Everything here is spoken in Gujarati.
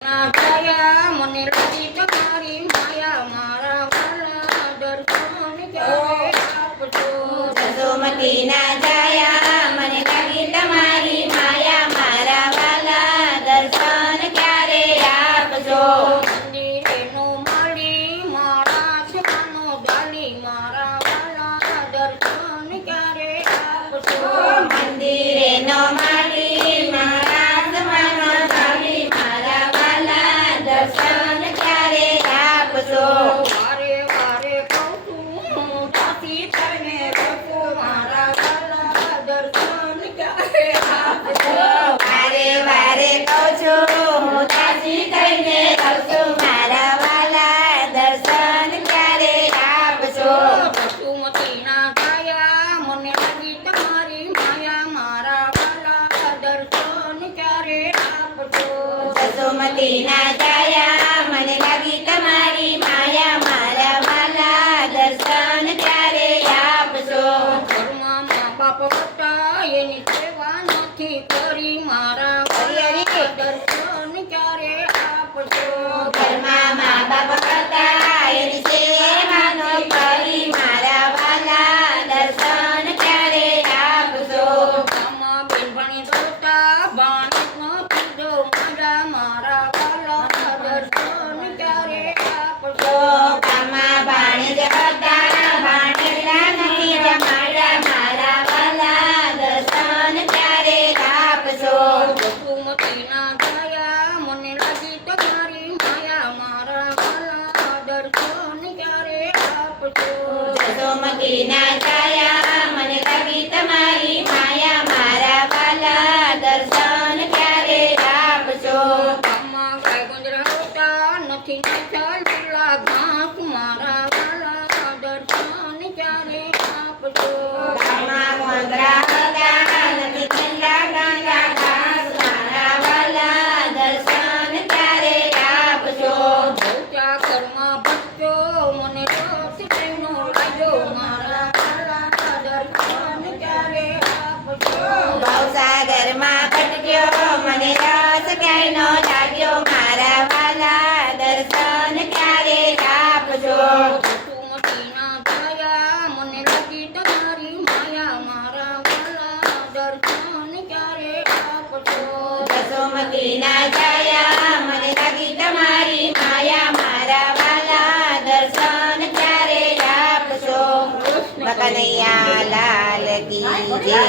છાયા મને લાગી તમારી માયા મારા વાલા દર્શન ક્યારે આપજો જસોમતીના છાયા મને લાગી તમારી માયા મારા વાલા દર્શન ક્યારે આપજો મંદિરે નો માળી મારા છવાનો ડાલી મારા વાલા દર્શન ક્યારે આપજો મંદિરે નો માળી મારા સમાનો ડાલી મારા વાલા દર્શન ક્યારે આપજો વારે વારે કહું છું હું દાસી થઈને રહું મારા વાલા દર્શન ક્યારે આપજો વારે વારે કહું છું હું દાસી થઈને રહું છું મારા વાલા દર્શન ક્યારે આપજો વસુમતીના છાયા મને લાગી તમારી માયા મારા વાલા દર્શન ક્યારે આપજો જસોમતીના છાયા મને લાગી તમારી માયા મારા વાલા દર્શન ક્યારે આપજો ઘરમાં મા બાપ હતા એની સેવા નથી કરી મારા વાલા દર્શન ક્યારે આપજો ઘરમાં મા બાપ કરતા એની સેવાનો કરી મારા વાલા દર્શન ક્યારે આપજો ગામમાં બેનપણી જોતા બાણેજ નથી જો મારા મારા વાલા દર્શન ક્યારે આપજો ગામમાં ભાણેજ હતા ભાણેજના નથી જમાડ્યા મારા વાલા દર્શન ક્યારે આપજો વસુમતીના છાયા મને લાગી તમારી માયા મારા વાલા દર્શન ક્યારે આપજો જસોમતીના છાયા મને લાગી તમારી માયા મારા વાલા દર્શન ક્યારે આપજો ગામમાં ગાય ગંજરા હોતા નથી નાખ્યા લીલા ઘાસ મારા વાલા દર્શન ક્યારે આપજો ગામમાં ગોંદરા હતા નથી છેલ્લા ગાંડા ઘાસ મારા વાલા દર્શન ક્યારે આપજો ભૂખ્યા ઘરમાં ભટક્યો મને રસ તેનો લાગ્યો મારા વાલા દર્શન ક્યારે આપજો ભવસાગરમાં ભટક્યો મને રસ ક્યાંયનો લાગ્યો મારા વાલા દર્શન ક્યારે આપજો વસુમતીના છાયા મને લાગી તમારી માયા મારા વાલા દર્શન ક્યારે આપજો જસોમતીના છાયા મને લાગી તમારી માયા મારા વાલા દર્શન ક્યારે આપજો કનૈયા લાલ કી જય